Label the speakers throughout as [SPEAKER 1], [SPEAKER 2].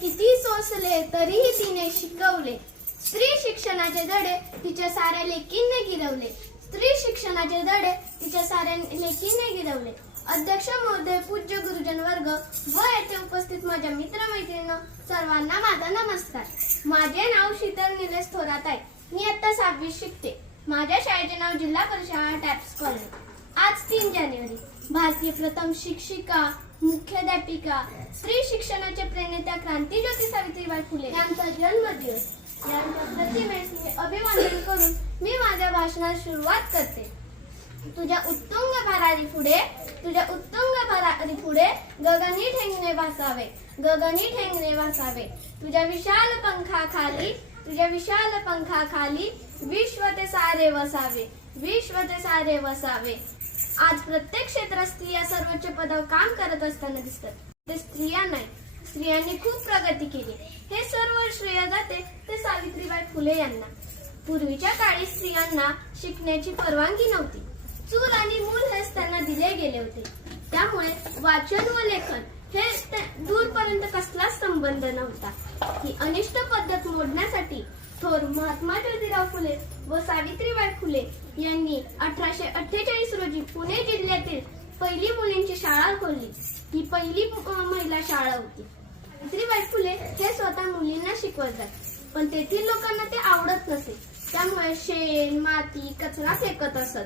[SPEAKER 1] किती सोसले तरीही तिने शिकवले. स्त्री शिक्षणाचे धडे तिच्या साऱ्या लेकींनी गिरवले. स्त्री शिक्षणाचे धडे तिच्या साऱ्या लेकींनी गिरवले. अध्यक्ष महोदय पूज्य गुरुजन वर्ग व येथे उपस्थित माझ्या मित्रमैत्रिणी सर्वांना माझा नमस्कार. माझे नाव शीतल निलेश थोरात आहे. मी आता सहावी शिकते. माझ्या शाळेचे नाव जिल्हा परिषद टॅप्स कॉलेज. आज तीन जानेवारी. भारतीय प्रथम शिक्षिका मुख्याध्यापिका स्त्री शिक्षणाचे क्रांती क्रांतीज्योती सावित्रीबाई फुले. यांचा जन्मदिवस. यांच्या प्रतिमेस मी अभिवादन करून मी माझ्या भाषणास सुरुवात करते. तुझ्या उत्तुंग भरारी पुढे तुझ्या उत्तुंग भरारी पुढे गगनी ठेंगणे वासावे गगनी ठेंगणे वासावे तुझ्या विशाल पंखाखाली तुझ्या विशाल पंखाखाली विश्व ते सारे वसावे विश्व ते सारे वसावे. आज प्रत्येक क्षेत्रात स्त्रिया सर्वोच्च पदावर काम करत असताना दिसतात. ते स्त्रिया नाही स्त्रियांनी खूप प्रगती केली. हे सर्व श्रेय जाते ते सावित्रीबाई फुले यांना. पूर्वीच्या काळी स्त्रियांना शिकण्याची परवानगी नव्हती. चूल आणि मूल हेच त्यांना दिले गेले होते. त्यामुळे वाचन व लेखन हे दूरपर्यंत कसलाच संबंध नव्हता. ही अनिष्ट पद्धत मोडण्यासाठी थोर महात्मा ज्योतिराव फुले व सावित्रीबाई फुले यांनी अठराशे अठ्ठेचाळीस रोजी पुणे जिल्ह्यातील पहिली मुलींची शाळा खोलली. ही पहिली महिला शाळा होती. सावित्रीबाई फुले हे स्वतः मुलींना शिकवतात पण तेथील लोकांना ते आवडत नसे. त्यामुळे शेण माती कचरा फेकत असत.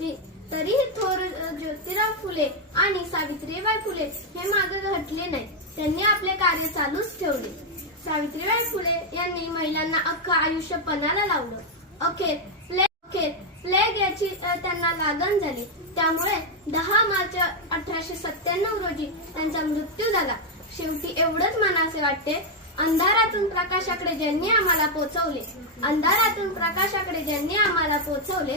[SPEAKER 1] ते तरीही थोर ज्योतिराव फुले आणि सावित्रीबाई फुले हे मागे हटले नाही. त्यांनी आपले कार्य चालूच ठेवले. सावित्रीबाई फुले यांनी महिलांना अख्खं आयुष्य पणाला लावलं. अखेर प्लेग अखेर प्लेग याची त्यांना लागण झाली. त्यामुळे दहा मार्च अठराशे सत्त्याण्णव रोजी त्यांचा मृत्यू झाला. शेवटी एवढंच मनाचे वाटते अंधारातून प्रकाशाकडे ज्यांनी आम्हाला पोचवले अंधारातून प्रकाशाकडे ज्यांनी आम्हाला पोचवले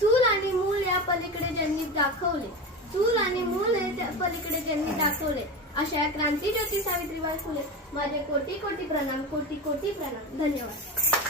[SPEAKER 1] चूल आणि मूल या पलीकडे ज्यांनी दाखवले चूल आणि मूल पलीकडे ज्यांनी दाखवले अशा या क्रांतीज्योती सावित्रीबाई फुले. माझे कोटी कोटी प्रणाम कोटी कोटी प्रणाम. धन्यवाद.